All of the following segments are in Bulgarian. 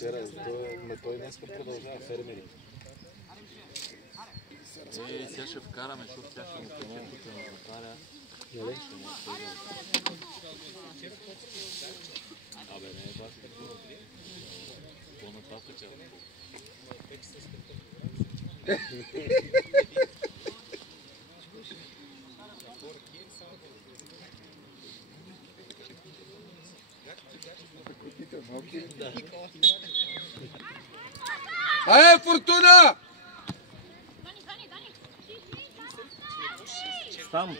вчера, той днес продължава фермери. Сега ще вкараме, защото тя ще му тече тук на Наталя. Нали? Абе, не е баскетбол. По-нататък. Ай, Фортуна! Там.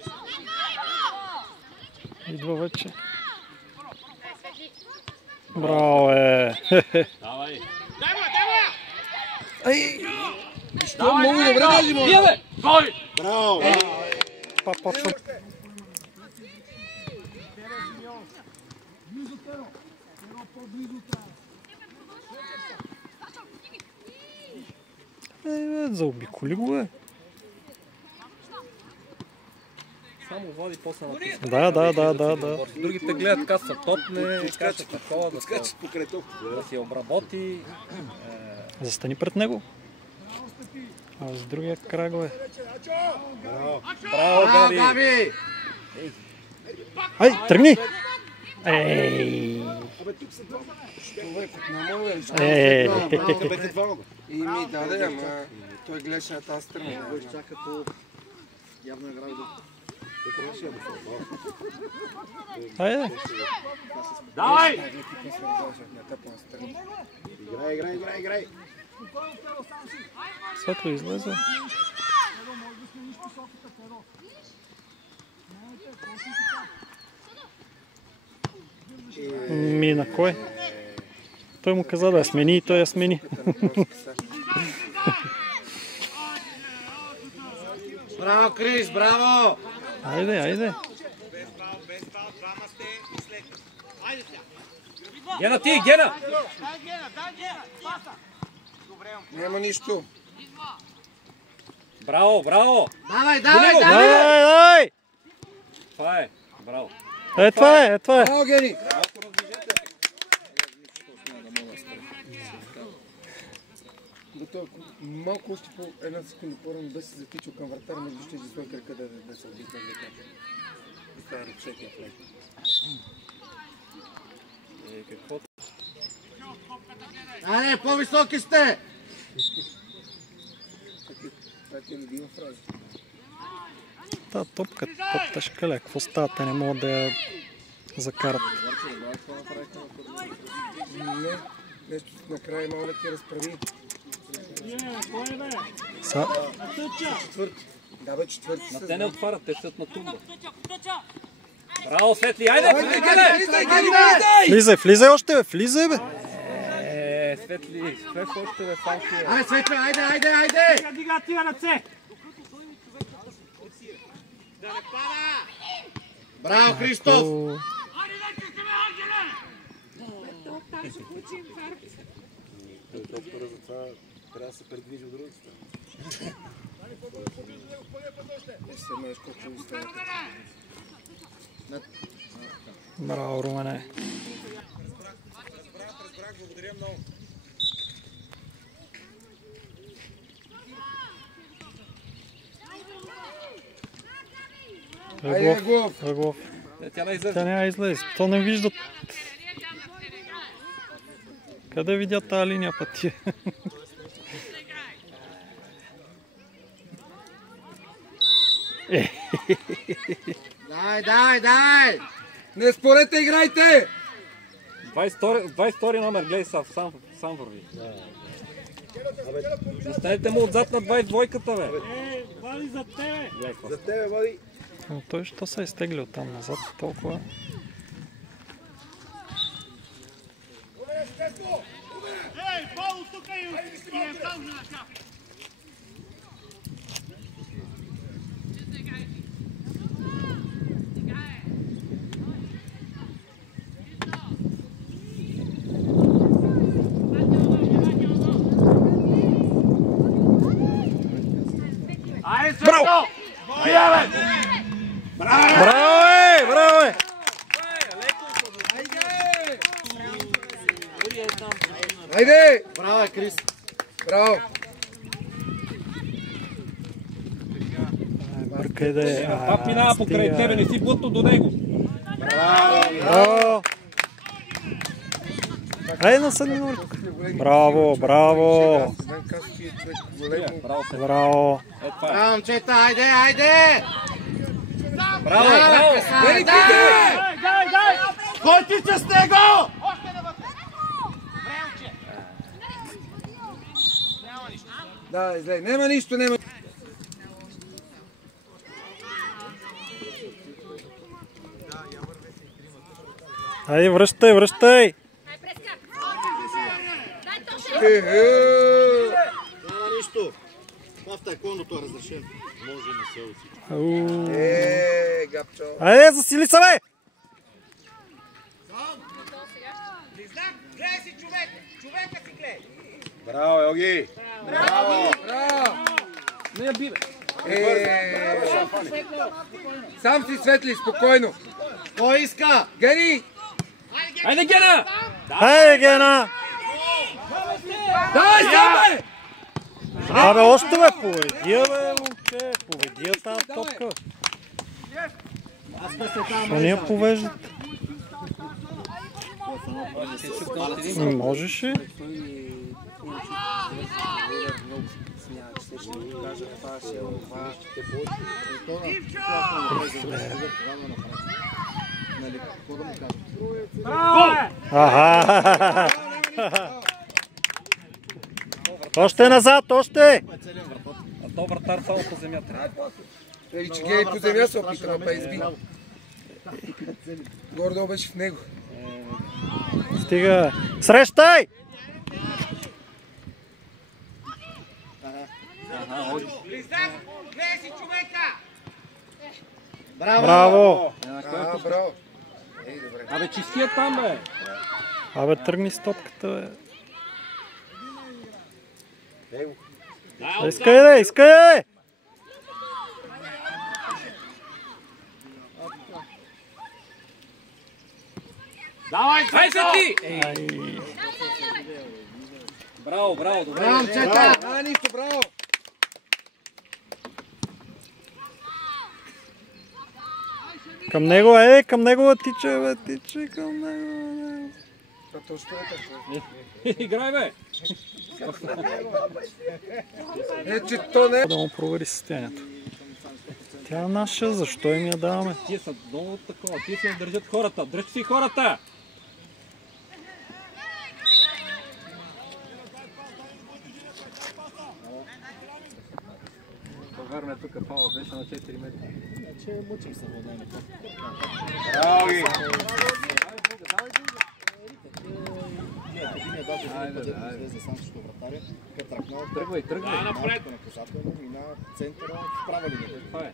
Идва вече. Браво, Давай. Ай! Що много добре даже може? Гой! Браво! Па почва. Заобиколи го е. Само води после натиска. Да. Другите гледат как са топне, как са такова, да си обработи. Застани пред него. А с другия край го е. Браво, Габи! Ай, тръгни! Ей! И ми даде, ама той гледаше на тази страна. Явно е грал Айде! Давай! Играй! Светло излезе. На кой? Той му каза да я смени и той я смени. Браво, Крис, браво! Айде! Гена ти, Гена! Няма нищо. Браво! Давай! Дай! Това е. Браво. Това е! Браво, Гени! Малко още по една секунда по-рано да се затичал към вратар, може би ще свой крака да се обикна за крача. И това е ръчетния плей. Какво? Аре, по-високи сте! Това ти е любима фраза. Та топка по-тежка ли? Какво става? Те не могат да я закарат. Не, нещо накрая мало да ти разправи. Четвърти. Да бе, четвърти. На те не отварят, те стоят на тумба. Браво, Светли, айде! Влизай още, бе! Влизай, бе! Светли, още бе, сам си е. Айде, Светли, айде! Дига тия ръце! Браво, Христов! Доктора за това трябва да се предвижи от другата страна. Браво, Румене! Разбрах, благодаря много. Ръглов. Тя не излезе. То не вижда. Къде видя тази линия пътя? Дай! Не спорете, играйте! 22 номер, гледай сам върви. Застанете му отзад на 22-ката, бе. Вали за тебе! За тебе, Вади! Но той що се е изтеглил там назад толкова? Ей, Павло, тук е там на тях! Браво! Браво е! Айде! Браво, Крис! Браво! Бъркай да е. Това пинава покрай тебе, не си бутно до него. Браво! Айде на съдни. Браво, браво! Браво! Браво, момчета, айде, айде! Браво, браво! Дай! Кой тича с него? Още навътре! Времче! Няма нищо. Да, излей. Нема нищо, нема. Айде, връщай, връщай! Няма нищо. Това в тайкондото е разрешено. Може и на село си. Гапчо. Айде, засили се, бе! Близнак, гледай си човек! Човека си гледай! Браво, Йоги! Браво! Не я би, бе. Сам си, Светли, спокойно. Кой иска? Гени! Айде, Гена! Айде, Гена! Давай, сам, бе! Абе, още бе, поведи я, бе, момче, поведи я тази топка. Що не я повеждат? Не можеш ли? Аха! Още назад, още! А то вратар само по земята. Вели, че Гени по земя се опита, па изби. Гордо беше в него. Стига! Срещай! Близнак, гледай си човека! Браво! Браво. Абе, чистия там, бе! Абе, тръгни с топката, бе. Искай да, искай да! Давай, Ай, Светли! Ай, Браво, браво, добре. Браво, момчета! А, нищо, браво. към него, към него да тича, бе, тича към него. А то що е така? Играй, бе! Не, че то не е. Да му провери състоянието. Тя е наша, защо им я даваме? Тия са много такова, тия си държат хората, дръжте си хората! Вярно е тук фаула, беше на 4 метра. Че мъчим се вода на това. Браво ги! Единия даже излезе сам срещу вратаря. Като тръгнал, Тръгвай, тръгвай! напред! Наказателно мина центъра в права линия. Това е.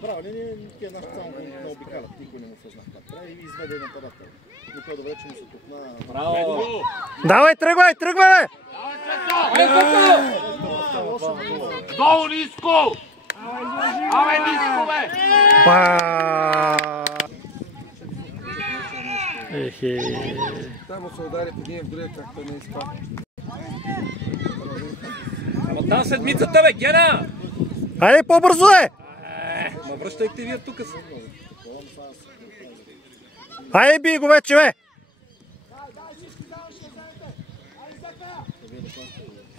Права линия тия наши само не обикалят. Никой не му съзнах това. И изведе нападател. И той добре, че му се тупна. Браво! Давай, тръгвай, тръгвай, бе! Долу ниско! Абе, ниско, бе! Ба! Ехе. Там се удари по един в другия, както не изпада. Ама там седмицата, бе, Гена! Айде, по-бързо е! Ма връщайте вие тук. Айде, бий го вече, бе!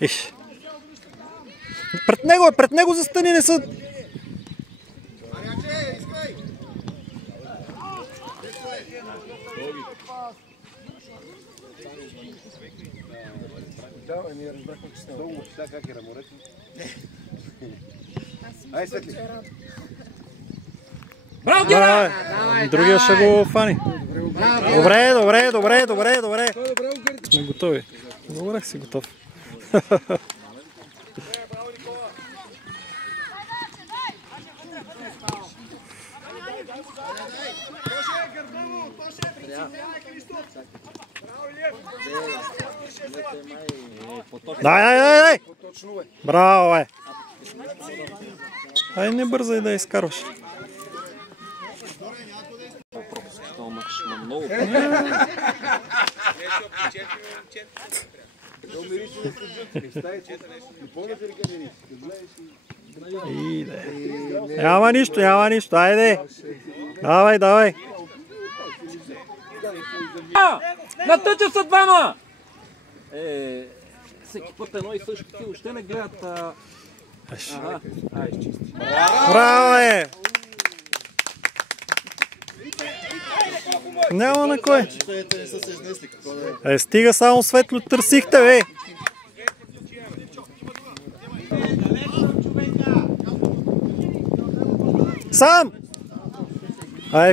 Иш. Пред него застани, не са... Да, ние разбрахме, че сте Долу чита как е на морето. Ай, Светли! Браво, Гена! Другия ще го фани. Добре, добре, добре, добре, добре. добре, угърди. Сме готови. Добре, си готов. Дай! Точно, бе. Браво, бе! Ай, не бързай да изкарваш. Няма нищо, айде. Давай. Натъча са двама! Всеки път едно и също ти още не гледат. Браво, Няма на кой. Стига само светло търсихте, бе. Сам!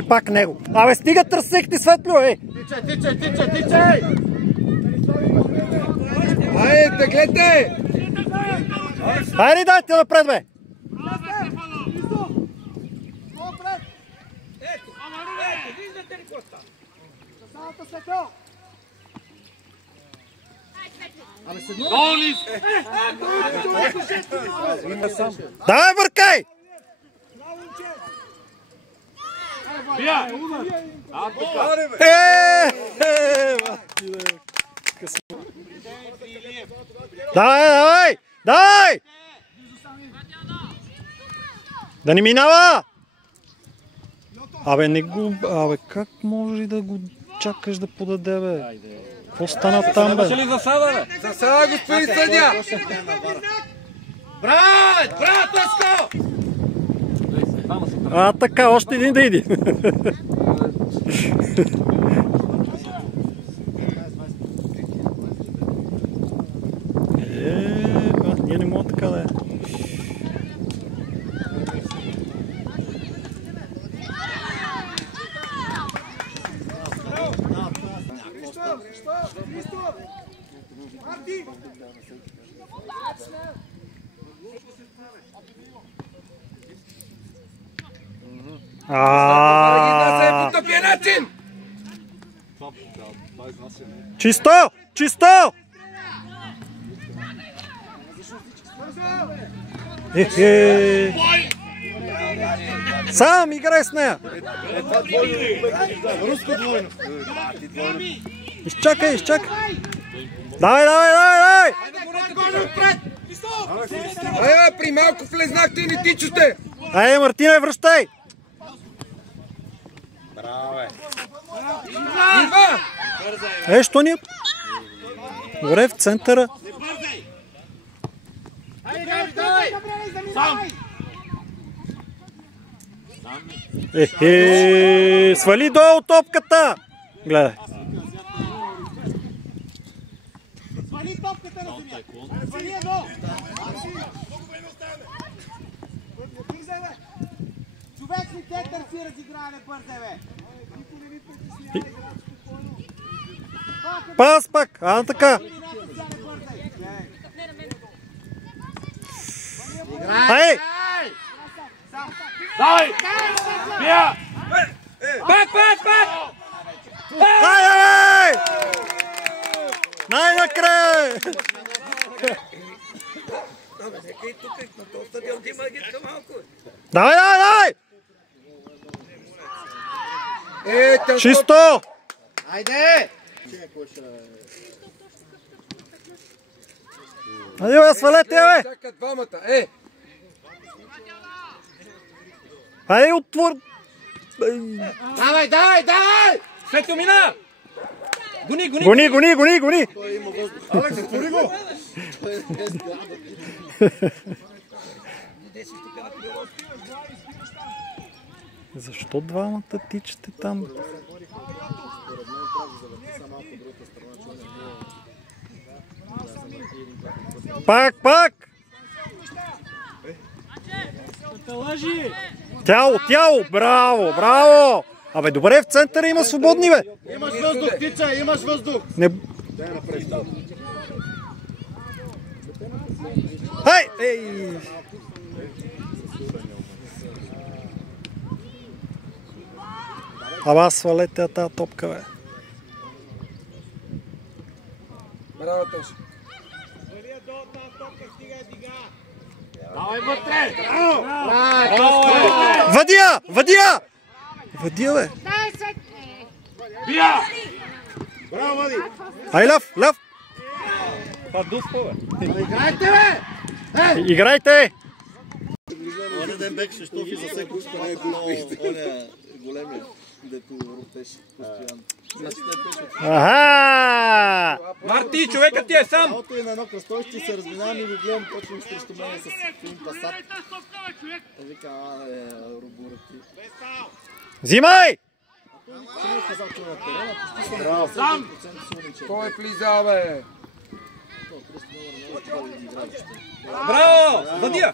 Пак него. Стига търсихте светло, бе. Тичай! Теглете! Айде, дайте напред, бе. Давай, бъркай! Давай! Да не минава! Не го... как може да го чакаш да подаде, бе? Какво стана там, бе? Имаше ли засада, бе? Засада, господин съдия! Брат, Тъско! Така, още един да иди. Ние не мога така да е. Чисто! Сам играй с нея! Руско двойно. Изчакай! Давай! При малко влезнахте и не тичате! Айде, Мартине, връщай! Ива! Що ни е? Добре, в центъра. Свали долу топката! Гледай. Свали топката на земя! Свали я долу! Човек си те търси разиграване бързе, бе! Пас пак! Така! Ай! Давай! Бия! Пак! Ай! Най-накрая! Давай! Чисто! Айде! Айде, бе, свалете, бе! Чакат двамата, Айде, отвор... Давай! Светло мина! Гони! Той има въздух. Алекс, отвори го! Защо двамата тичате там? Пак! Тяло! Браво! Добре, в центъра има свободни, бе! Имаш въздух, тичай, имаш въздух! Ей! Свалете тази топка, бе! Браво, Тош! Давай вътре! Въдия, бе! Бия! Браво, Влади! Ай, лъв, лъв! Това дуспа, бе. Играйте, бе! Играйте! Оня ден бек Шештов и засекох спането, оня големия, дето ротеше постоянно. Аха! Марти, човекът ти е сам! Малото е на едно кръстовище, се разминавам и го гледам точно срещу мен с един пасат. Вика, рубура ти. Взимай! Че не е казал това на терена, почти съм на 70% сигурен, че Той е влиза, бе! Браво! Въдия!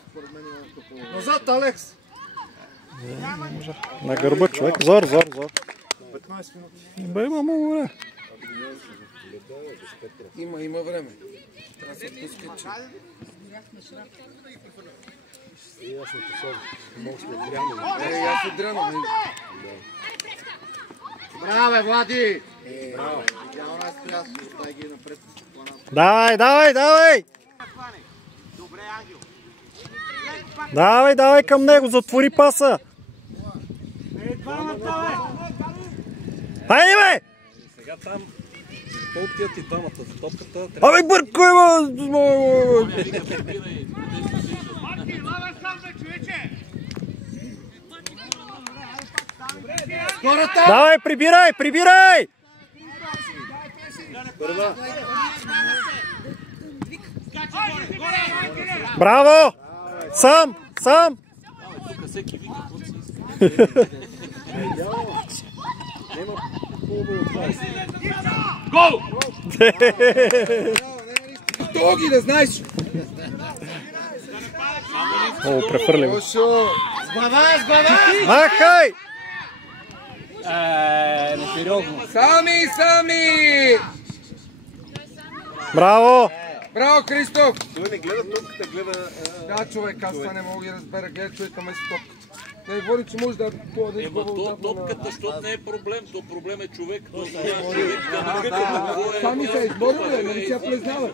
Назад, Алекс! На гърба човек. Зор, зор, зор. 15 минути. Бе, има много време. Има време. Трябва да се отпуска, че... Аз се дрянам. Браво, Влади! Идеално е стряс, остави ги напред. Давай, давай, давай! Давай, давай към него, затвори паса! Хайде, бе! Сега там толкова ти двамата за топката. Абе, бъркай, бе! Давай, прибирай, прибирай! Браво! Сам, сам! Гол! То ги да знаеш! О, префърлим. Лошо! С глава, с глава! Махай! Несериозно. Сами! Браво! Браво, Христов! Той не гледа топката, гледа... Да, човек, аз това не мога да разбера. Гледа човека вместо топката. Не говори, че може да е Топката, защото не е проблем, то проблем е човек. Това ми се е изборил, бе, нали се признава.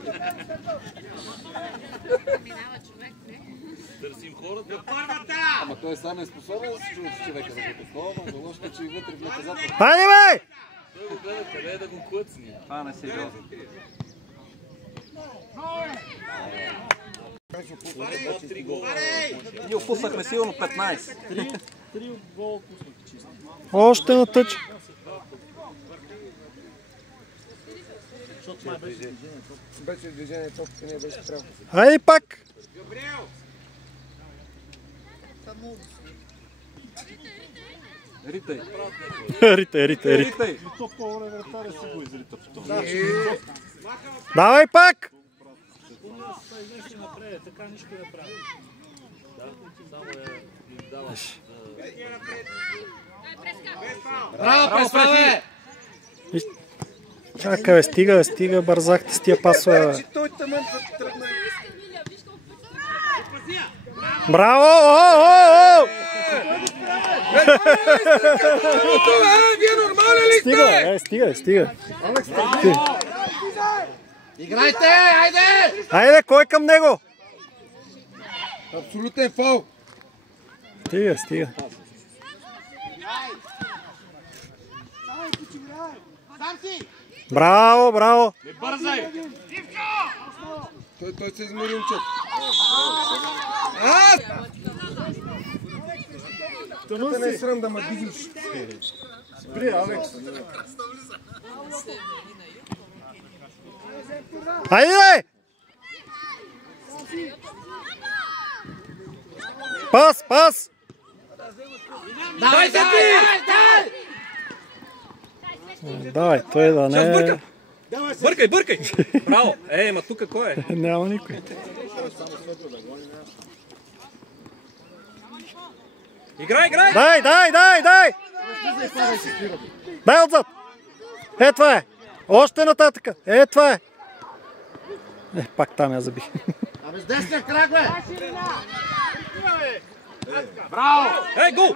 Търсим хората. Ама той сам е способен да се чува с човека за такова, но лошо, че и вътре в наказателно. Хайде, бе! Той го гледа къде е да го клъцни. Това не е сериозно. Ние опуснахме сигурно 15. 3 гола пуснах чисто. Още на тъч. Защото май беше движение. Беше движение, топката не беше право. Хайде пак! Ритай. Ритай, ритай, ритай. Ритай. И то по-добре вратаря си го изрита в това. Давай пак! Така нищо не прави. Само е дава. Браво, пресве! Чакай, бе, стига, стига, бързахте с тия пасове, бе. Той тъмън тръгна. Браво! О! Вие нормален ли сте? Стига, стига. Играйте, айде! Хайде, кой към него? Абсолютен фол. Стига, стига. Браво, браво! Не бързай! Той се измори, момчет. Те не е срам да ме дигнеш. Спри, Алекс. Хайде, бе! Пас, пас! Дай се ти! Давай, той да не... Бъркай, бъркай! Браво! Ма тук кой е? Няма никой. Играй, играй! Дай! Дай отзад! Е, това е! Още нататъка! Е, това е! Пак там я забих. Абе, с десния крак, бе! Браво! Ей, гол!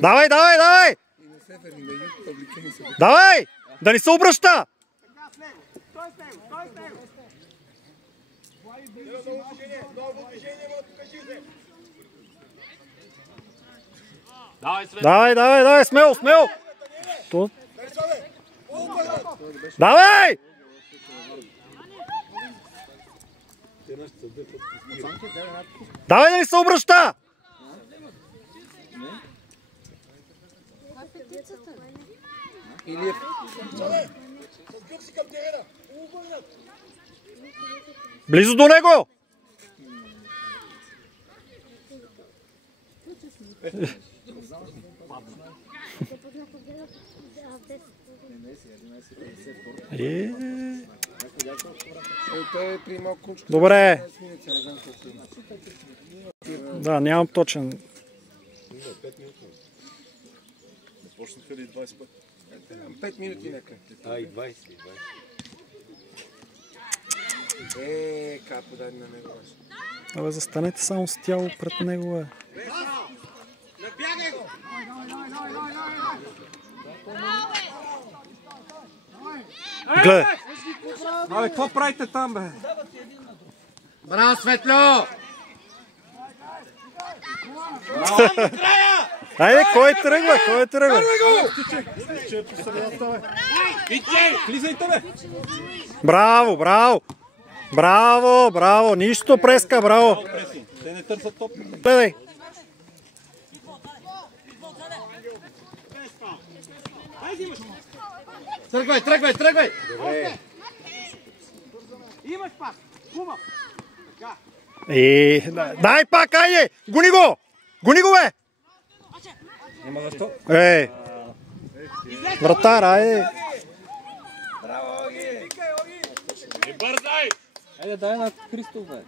Давай! И на север, и на юг, обликени се. Давай! Да ни се обръща! Давай, Свет! Давай! Смело! То... Давай! Давай да ни се обръща! Илиев. Близо до него! Той е при малко кучка. Добре. Да, нямам точен. Почнаха ли 20 пъти? 5 минути нека. И 20. Капо, дай на него. Абе, застанете само с тяло пред него, бе. Гледай! Абе, какво правите там, бе? Браво, Светло! Айде, кой тръгва? Кой тръгва? Влизайте, бе! Браво, браво! Браво, браво! Нищо преска, браво! Те не търсят топ. Гледай! Тръгвай! Имаш пас! Хубав! Дай пак, айде! Гони го! Гони го, бе! Няма защо. Вратар, айде! Не бързай! Айде, дай на Христов, бе.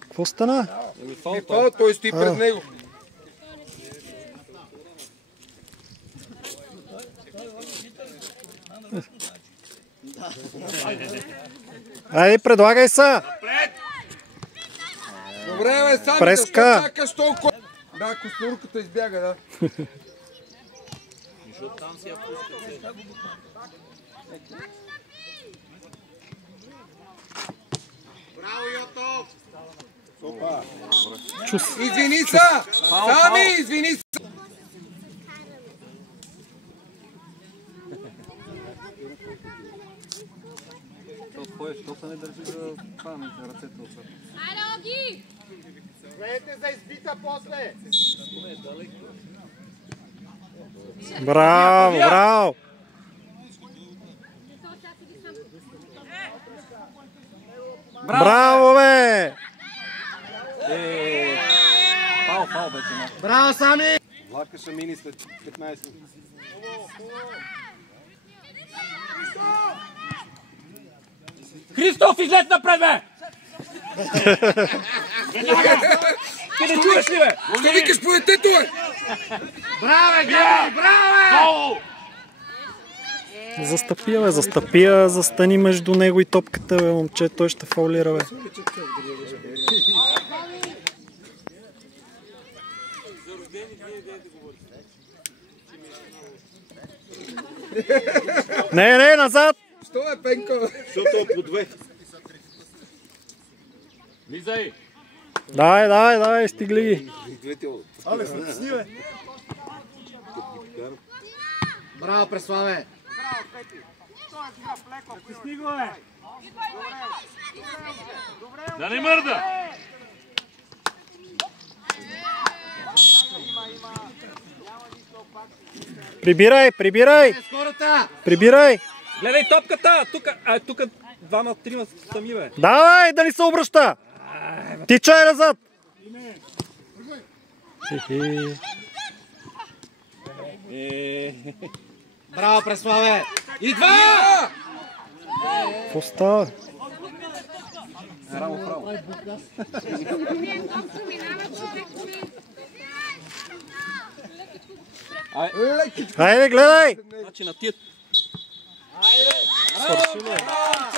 Какво стана? Той стои пред него. Айде, предлагай са! Добре, бе, сами Преска. защо чакаш толкова? Да, костурката избяга, да. Защото там си я пускат. Извини са! Сами, извини са! Що се не държи за памет на ръцете отзад? Айде, Оги! Гледайте за избита после! Браво, браво! Браво, бе! Фал вече, но. Браво, Сами! Влака ще мини след 15 минути. Христов, излез напред, бе! Ти не чуеш ли, бе? Що викаш по детето, бе? Долу! Застъпия, бе, застъпия, застани между него и топката, бе, момче, той ще фаулира, бе. Не, назад! Що е, Пенко? Защото по две. Влизай! Давай, стигли. Але, сни, бе! Браво, Преславе! Да не мърда! Прибирай! Прибирай! Гледай топката! Тук двама-трима сами, бе. Давай, да ни се обръща! Тичай назад! Браво, Преславе! Идва! Какво става? Право. Айде, гледай! Значи на тия... Браво,